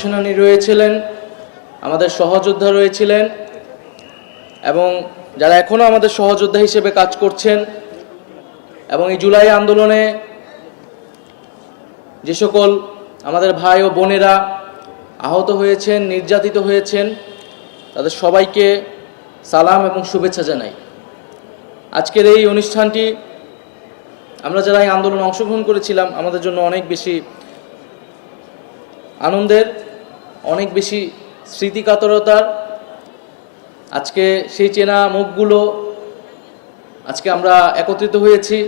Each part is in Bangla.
সেনানী রয়েছিলেন, আমাদের সহযোদ্ধা রয়েছিলেন, এবং যারা এখনও আমাদের সহযোদ্ধা হিসেবে কাজ করছেন, এবং এই জুলাই আন্দোলনে যে সকল আমাদের ভাই ও বোনেরা আহত হয়েছেন, নির্যাতিত হয়েছেন, তাদের সবাইকে সালাম এবং শুভেচ্ছা জানাই। আজকের এই অনুষ্ঠানটি আমরা যারা এই আন্দোলনে অংশগ্রহণ করেছিলাম, আমাদের জন্য অনেক বেশি আনন্দের। অনেক বেশি স্মৃতিকাতরতার। আজকে সেই চেনা মুখগুলো আজকে আমরা একত্রিত হয়েছি।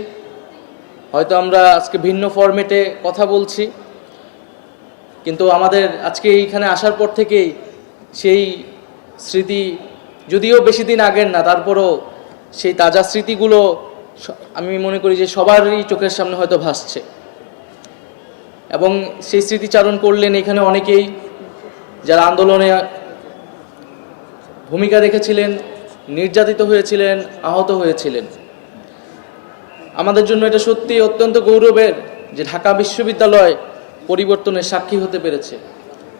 হয়তো আমরা আজকে ভিন্ন ফরম্যাটে কথা বলছি। কিন্তু আমাদের আজকে এইখানে আসার পর থেকেই সেই স্মৃতি, যদিও বেশি দিন আগের না, তারপরও সেই তাজা স্মৃতিগুলো আমি মনে করি যে সবারই চোখের সামনে হয়তো ভাসছে। এবং সেই স্মৃতিচারণ করলেন এখানে অনেকেই। যারা আন্দোলনে ভূমিকা রেখেছিলেন, নির্যাতিত হয়েছিলেন, আহত হয়েছিলেন। আমাদের জন্য এটা সত্যি অত্যন্ত গৌরবের যে ঢাকা বিশ্ববিদ্যালয় পরিবর্তনের সাক্ষী হতে পেরেছে।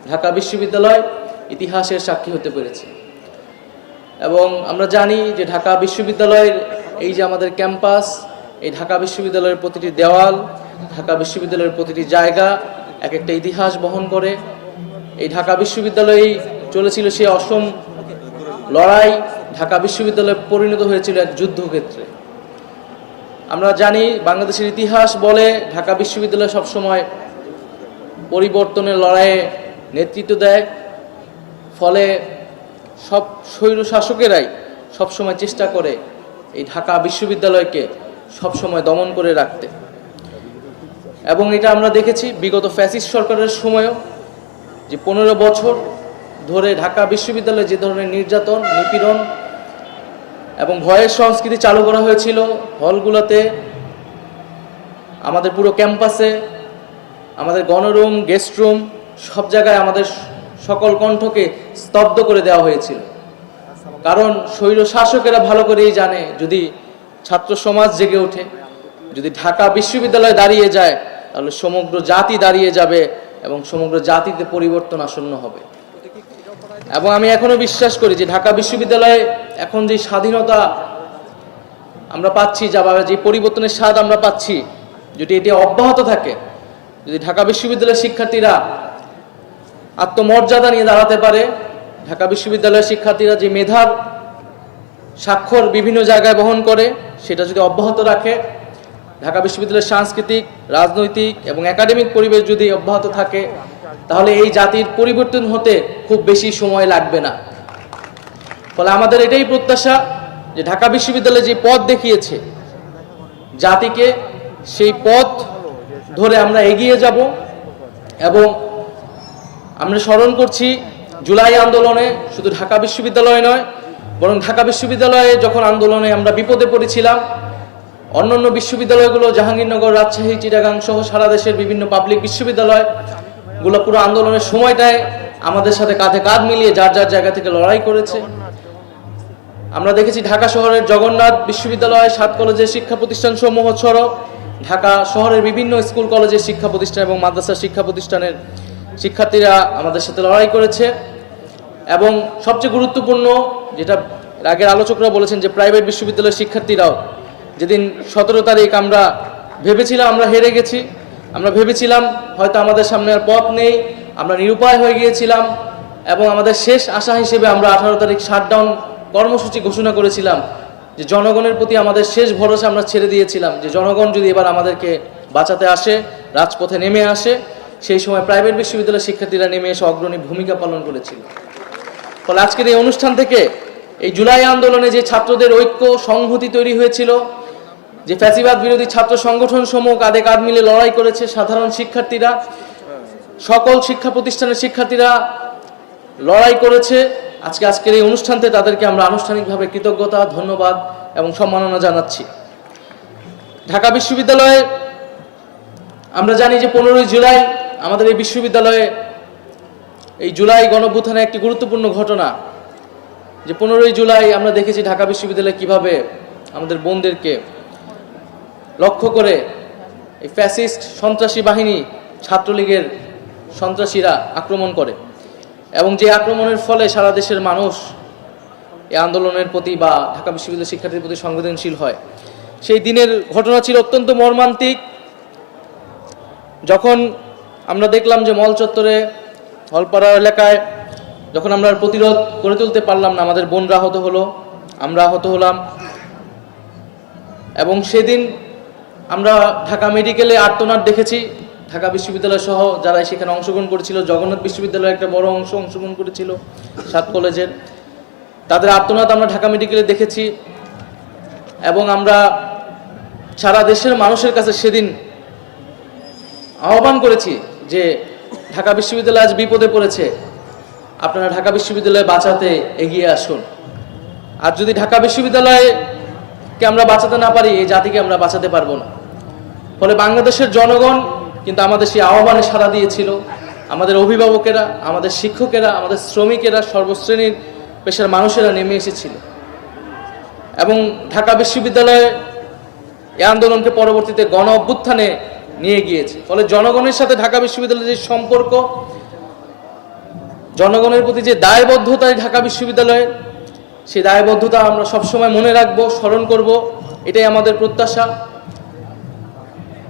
ঢাকা বিশ্ববিদ্যালয় ইতিহাসের সাক্ষী হতে পেরেছে। এবং আমরা জানি যে ঢাকা বিশ্ববিদ্যালয়ের এই যে আমাদের ক্যাম্পাস, এই ঢাকা বিশ্ববিদ্যালয়ের প্রতিটি দেওয়াল, ঢাকা বিশ্ববিদ্যালয়ের প্রতিটি জায়গা এক একটা ইতিহাস বহন করে। এই ঢাকা বিশ্ববিদ্যালয়েই চলেছিল সে অসম লড়াই। ঢাকা বিশ্ববিদ্যালয়ে পরিণত হয়েছিল এক যুদ্ধক্ষেত্রে। আমরা জানি বাংলাদেশের ইতিহাস বলে ঢাকা বিশ্ববিদ্যালয় সবসময় পরিবর্তনের লড়াইয়ে নেতৃত্ব দেয়। ফলে সব স্বৈর শাসকেরাই সবসময় চেষ্টা করে এই ঢাকা বিশ্ববিদ্যালয়কে সবসময় দমন করে রাখতে। এবং এটা আমরা দেখেছি বিগত ফ্যাসিস্ট সরকারের সময়ও। যে পনেরো বছর ধরে ঢাকা বিশ্ববিদ্যালয়ে যে ধরনের নির্যাতন, নিপীড়ন এবং ভয়ের সংস্কৃতি চালু করা হয়েছিল, হলগুলোতে, আমাদের পুরো ক্যাম্পাসে, আমাদের গণরুম, গেস্ট রুম, সব জায়গায় আমাদের সকল কণ্ঠকে স্তব্ধ করে দেওয়া হয়েছিল। কারণ স্বৈর শাসকেরা ভালো করেই জানে, যদি ছাত্র সমাজ জেগে ওঠে, যদি ঢাকা বিশ্ববিদ্যালয় দাঁড়িয়ে যায়, তাহলে সমগ্র জাতি দাঁড়িয়ে যাবে এবং সমগ্র জাতিতে পরিবর্তন আসন্ন হবে। এবং আমি এখনও বিশ্বাস করি যে ঢাকা বিশ্ববিদ্যালয়ে এখন যে স্বাধীনতা আমরা পাচ্ছি, যা যে পরিবর্তনের স্বাদ আমরা পাচ্ছি, যদি এটি অব্যাহত থাকে, যদি ঢাকা বিশ্ববিদ্যালয়ের শিক্ষার্থীরা আত্মমর্যাদা নিয়ে দাঁড়াতে পারে, ঢাকা বিশ্ববিদ্যালয়ের শিক্ষার্থীরা যে মেধার স্বাক্ষর বিভিন্ন জায়গায় বহন করে, সেটা যদি অব্যাহত রাখে ঢাকা বিশ্ববিদ্যালয়ের সাংস্কৃতিক, রাজনৈতিক এবং একাডেমিক পরিবেশ যদি অব্যাহত থাকে, তাহলে এই জাতির পরিবর্তন হতে খুব বেশি সময় লাগবে না। ফলে আমাদের এটাই প্রত্যাশা যে ঢাকা বিশ্ববিদ্যালয় যে পথ দেখিয়েছে, জাতিকে সেই পথ ধরে আমরা এগিয়ে যাব এবং আমরা স্মরণ করছি জুলাই আন্দোলনে শুধু ঢাকা বিশ্ববিদ্যালয় নয়, বরং ঢাকা বিশ্ববিদ্যালয়ে যখন আন্দোলনে আমরা বিপদে পড়েছিলাম অন্যান্য বিশ্ববিদ্যালয়গুলো, জাহাঙ্গীরনগর, রাজশাহী, চিটাগাং সহ সারা দেশের বিভিন্ন পাবলিক বিশ্ববিদ্যালয়, গুলো পুরো আন্দোলনের সময়টায় আমাদের সাথে কাঁধে কাঁধ মিলিয়ে যার যার জায়গা থেকে লড়াই করেছে। আমরা দেখেছি ঢাকা শহরের জগন্নাথ বিশ্ববিদ্যালয়, সাত কলেজের শিক্ষা প্রতিষ্ঠান সমূহ ছাড়াও। ঢাকা শহরের বিভিন্ন স্কুল, কলেজের শিক্ষা প্রতিষ্ঠান এবং মাদ্রাসা শিক্ষা প্রতিষ্ঠানের শিক্ষার্থীরা আমাদের সাথে লড়াই করেছে। এবং সবচেয়ে গুরুত্বপূর্ণ, যেটা আগের আলোচকরা বলেছেন যে প্রাইভেট বিশ্ববিদ্যালয়ের শিক্ষার্থীরাও যেদিন সতেরো তারিখ আমরা ভেবেছিলাম আমরা হেরে গেছি, আমরা ভেবেছিলাম হয়তো আমাদের সামনে আর পথ নেই, আমরা নিরুপায় হয়ে গিয়েছিলাম এবং আমাদের শেষ আশা হিসেবে আমরা আঠারো তারিখ শাটডাউন কর্মসূচি ঘোষণা করেছিলাম যে জনগণের প্রতি আমাদের শেষ ভরসা আমরা ছেড়ে দিয়েছিলাম, যে জনগণ যদি এবার আমাদেরকে বাঁচাতে আসে, রাজপথে নেমে আসে, সেই সময় প্রাইভেট বিশ্ববিদ্যালয়ের শিক্ষার্থীরা নেমে এসে অগ্রণী ভূমিকা পালন করেছিল। ফলে আজকের এই অনুষ্ঠান থেকে এই জুলাই আন্দোলনে যে ছাত্রদের ঐক্য, সংহতি তৈরি হয়েছিল যে ফ্যাসিবাদ বিরোধী ছাত্র সংগঠন সমূহ কাঁধে কাঁধ মিলে লড়াই করেছে সাধারণ শিক্ষার্থীরা, সকল শিক্ষা প্রতিষ্ঠানের শিক্ষার্থীরা লড়াই করেছে। আজকে, আজকের এই অনুষ্ঠানতে তাদেরকে আমরা আনুষ্ঠানিকভাবে কৃতজ্ঞতা, ধন্যবাদ এবং সম্মাননা জানাচ্ছি। ঢাকা বিশ্ববিদ্যালয়ে আমরা জানি যে পনেরোই জুলাই আমাদের এই বিশ্ববিদ্যালয়ে এই জুলাই গণভ্যুত্থানে একটি গুরুত্বপূর্ণ ঘটনা। যে পনেরোই জুলাই আমরা দেখেছি ঢাকা বিশ্ববিদ্যালয়ে কীভাবে আমাদের বোনদেরকে লক্ষ্য করে এই ফ্যাসিস্ট সন্ত্রাসী বাহিনী ছাত্রলীগের সন্ত্রাসীরা আক্রমণ করে। এবং যে আক্রমণের ফলে সারা দেশের মানুষ এই আন্দোলনের প্রতি বা ঢাকা বিশ্ববিদ্যালয়ের শিক্ষার্থীর প্রতি সংবেদনশীল হয়। সেই দিনের ঘটনা ছিল অত্যন্ত মর্মান্তিক। যখন আমরা দেখলাম যে মল চত্বরে, হলপাড়া এলাকায় যখন আমরা প্রতিরোধ করে তুলতে পারলাম না, আমাদের বোনরা আহত হলো, আমরা আহত হলাম। এবং সেদিন আমরা ঢাকা মেডিকেলে আর্তনাদ দেখেছি। ঢাকা বিশ্ববিদ্যালয় সহ যারা সেখানে অংশগ্রহণ করেছিল, জগন্নাথ বিশ্ববিদ্যালয়ের একটা বড় অংশ অংশগ্রহণ করেছিল, সাত কলেজের। তাদের আর্তনাদ আমরা ঢাকা মেডিকেলে দেখেছি এবং আমরা সারা দেশের মানুষের কাছে সেদিন আহ্বান করেছি যে ঢাকা বিশ্ববিদ্যালয় আজ বিপদে পড়েছে। আপনারা ঢাকা বিশ্ববিদ্যালয়ে বাঁচাতে এগিয়ে আসুন। আর যদি ঢাকা বিশ্ববিদ্যালয়কে আমরা বাঁচাতে না পারি, এই জাতিকে আমরা বাঁচাতে পারব না। ফলে বাংলাদেশের জনগণ কিন্তু আমাদের সেই আহ্বানে সাড়া দিয়েছিল। আমাদের অভিভাবকেরা, আমাদের শিক্ষকেরা, আমাদের শ্রমিকেরা, সর্বশ্রেণীর পেশার মানুষেরা নেমে এসেছিল। এবং ঢাকা বিশ্ববিদ্যালয়ে এই আন্দোলনকে পরবর্তীতে গণ অভ্যুত্থানে নিয়ে গিয়েছে। ফলে জনগণের সাথে ঢাকা বিশ্ববিদ্যালয়ের যে সম্পর্ক, জনগণের প্রতি যে দায়বদ্ধতা এই ঢাকা বিশ্ববিদ্যালয়ের সেই দায়বদ্ধতা আমরা সবসময় মনে রাখব, স্মরণ করব। এটাই আমাদের প্রত্যাশা।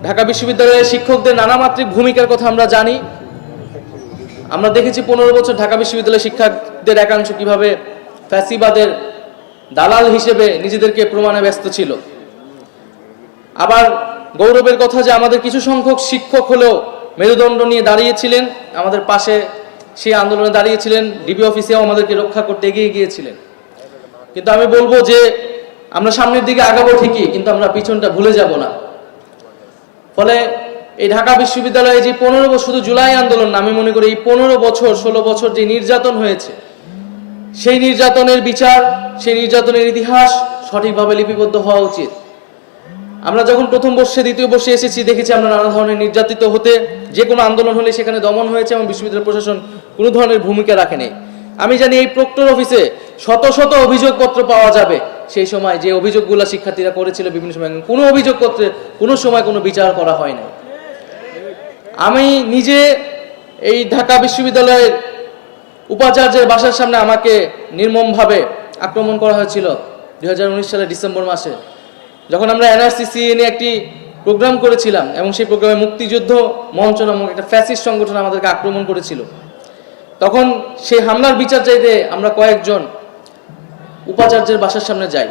ঢাকা বিশ্ববিদ্যালয়ের শিক্ষকদের নানা মাত্রিক ভূমিকার কথা আমরা জানি। আমরা দেখেছি পনেরো বছর ঢাকা বিশ্ববিদ্যালয়ের শিক্ষকদের একাংশ কীভাবে ফ্যাসিবাদের দালাল হিসেবে নিজেদেরকে প্রমাণে ব্যস্ত ছিল। আবার গৌরবের কথা যে আমাদের কিছু সংখ্যক শিক্ষক হলেও মেরুদণ্ড নিয়ে দাঁড়িয়েছিলেন। আমাদের পাশে সেই আন্দোলনে দাঁড়িয়েছিলেন, ডিবি অফিসেও আমাদেরকে রক্ষা করতে এগিয়ে গিয়েছিলেন। কিন্তু আমি বলব যে আমরা সামনের দিকে আগাবো ঠিকই, কিন্তু আমরা পিছনটা ভুলে যাব না। ফলে এই ঢাকা বিশ্ববিদ্যালয়ে যে পনেরো বছর, শুধু জুলাই আন্দোলন আমি মনে করি এই পনেরো বছর, ষোলো বছর যে নির্যাতন হয়েছে, সেই নির্যাতনের বিচার, সেই নির্যাতনের ইতিহাস সঠিকভাবে লিপিবদ্ধ হওয়া উচিত। আমরা যখন প্রথম বর্ষে, দ্বিতীয় বর্ষে এসেছি, দেখেছি আমরা নানা ধরনের নির্যাতিত হতে, যে কোনো আন্দোলন হলে সেখানে দমন হয়েছে এবং বিশ্ববিদ্যালয় প্রশাসন কোনো ধরনের ভূমিকা রাখেনি। আমি জানি এই প্রক্টর অফিসে শত শত অভিযোগপত্র পাওয়া যাবে। সেই সময় যে অভিযোগগুলো শিক্ষার্থীরা করেছিল বিভিন্ন সময়, কোনো অভিযোগ করতে কোনো সময় কোনো বিচার করা হয় না আমি নিজে এই ঢাকা বিশ্ববিদ্যালয়ের উপাচার্যের বাসার সামনে আমাকে নির্মমভাবে আক্রমণ করা হয়েছিল দুই হাজার উনিশ সালের ডিসেম্বর মাসে। যখন আমরা এনআরসিসি নিয়ে একটি প্রোগ্রাম করেছিলাম এবং সেই প্রোগ্রামে মুক্তিযুদ্ধ মঞ্চ নামক একটা ফ্যাসিস্ট সংগঠন আমাদেরকে আক্রমণ করেছিল। তখন সেই হামলার বিচার চাইতে আমরা কয়েকজন উপাচার্যের বাসার সামনে যাই।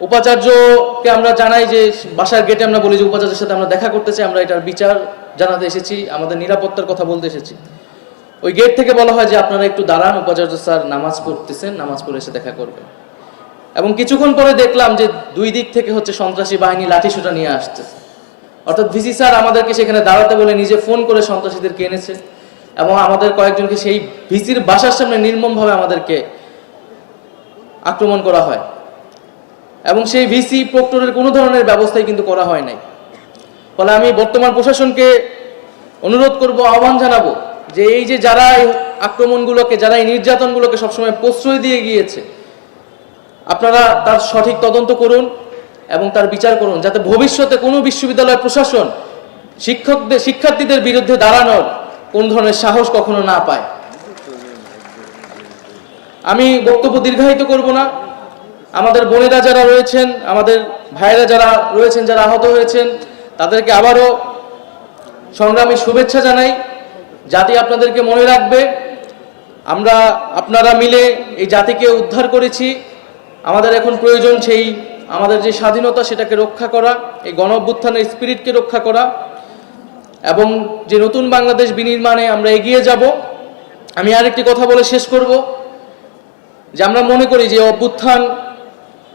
উপাচার্যকে আমরা জানাই যে, বাসার গেটে আমরা বলি যে, উপাচার্যের সাথে আমরা দেখা করতে চাই, আমরা এটার বিচার জানাতে এসেছি, আমাদের নিরাপত্তার কথা বলতে এসেছি। ওই গেট থেকে বলা হয় যে, আপনারা একটু দাঁড়ান, উপাচার্য স্যার নামাজ পড়তেছেন, নামাজ পড়ে এসে দেখা করবেন। এবং কিছুক্ষণ পরে দেখলাম যে, দুই দিক থেকে হচ্ছে সন্ত্রাসী বাহিনী লাঠিসোঁটা নিয়ে আসছে। অর্থাৎ ভিসি স্যার আমাদেরকে সেখানে দাঁড়াতে বলে নিজে ফোন করে সন্ত্রাসীদেরকে এনেছে এবং আমাদের কয়েকজনকে সেই ভিসির বাসার সামনে নির্মমভাবে আমাদেরকে আক্রমণ করা হয়। এবং সেই ভিসি প্রক্টরের কোনো ধরনের ব্যবস্থাই কিন্তু করা হয় নাই। ফলে আমি বর্তমান প্রশাসনকে অনুরোধ করব, আহ্বান জানাব যে এই যে যারা এই আক্রমণগুলোকে, যারা এই নির্যাতনগুলোকে সবসময় প্রশ্রয় দিয়ে গিয়েছে, আপনারা তার সঠিক তদন্ত করুন এবং তার বিচার করুন, যাতে ভবিষ্যতে কোনো বিশ্ববিদ্যালয় প্রশাসন শিক্ষকদের, শিক্ষার্থীদের বিরুদ্ধে দাঁড়ানোর কোন ধরনের সাহস কখনো না পায়। আমি বক্তব্য দীর্ঘায়িত করব না। আমাদের বোনেরা যারা রয়েছেন, আমাদের ভাইয়েরা যারা রয়েছেন, যারা আহত হয়েছেন, তাদেরকে আবারও সংগ্রামী শুভেচ্ছা জানাই। জাতি আপনাদেরকে মনে রাখবে, আমরা, আপনারা মিলে এই জাতিকে উদ্ধার করেছি। আমাদের এখন প্রয়োজন সেই, আমাদের যে স্বাধীনতা, সেটাকে রক্ষা করা, এই গণ অভ্যুত্থানের স্পিরিটকে রক্ষা করা এবং যে নতুন বাংলাদেশ বিনির্মাণে আমরা এগিয়ে যাব, আমি আরেকটি কথা বলে শেষ করব। যে আমরা মনে করি যে অভ্যুত্থান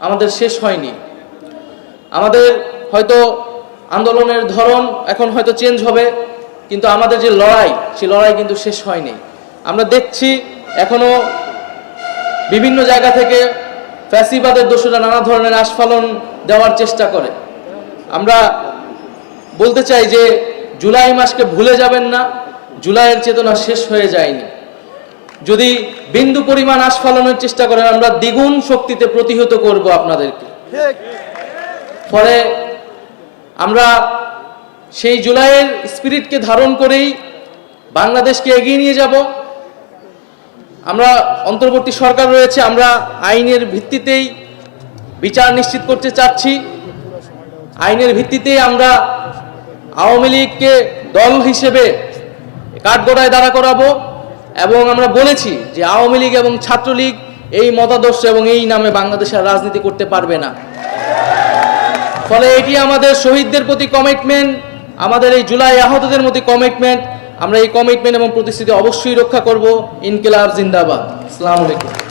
আমাদের শেষ হয়নি। আমাদের হয়তো আন্দোলনের ধরন এখন হয়তো চেঞ্জ হবে, কিন্তু আমাদের যে লড়াই, সেই লড়াই কিন্তু শেষ হয়নি। আমরা দেখছি এখনও বিভিন্ন জায়গা থেকে ফ্যাসিবাদের দোষরা নানা ধরনের আস্ফালন দেওয়ার চেষ্টা করে। আমরা বলতে চাই যে জুলাই মাসকে ভুলে যাবেন না, জুলাইয়ের চেতনা শেষ হয়ে যায়নি। যদি বিন্দু পরিমাণ আস্ফালনের চেষ্টা করেন আমরা দ্বিগুণ শক্তিতে প্রতিহত করব আপনাদেরকে। ফলে আমরা সেই জুলাইয়ের স্পিরিটকে ধারণ করেই বাংলাদেশকে এগিয়ে নিয়ে যাব। আমরা অন্তর্বর্তী সরকার রয়েছে আমরা আইনের ভিত্তিতেই বিচার নিশ্চিত করতে চাচ্ছি। আইনের ভিত্তিতেই আমরা আওয়ামী লীগকে দল হিসেবে কাঠগড়ায় দাঁড়া করাবো। এবং আমরা বলেছি যে আওয়ামী লীগ এবং ছাত্রলীগ এই মতাদর্শ এবং এই নামে বাংলাদেশের রাজনীতি করতে পারবে না। ফলে এটি আমাদের শহীদদের প্রতি কমিটমেন্ট আমাদের এই জুলাই আহতদের প্রতি কমিটমেন্ট আমরা এই কমিটমেন্ট এবং প্রতিশ্রুতি অবশ্যই রক্ষা করব। ইনকিলাব জিন্দাবাদ। আসসালামু আলাইকুম।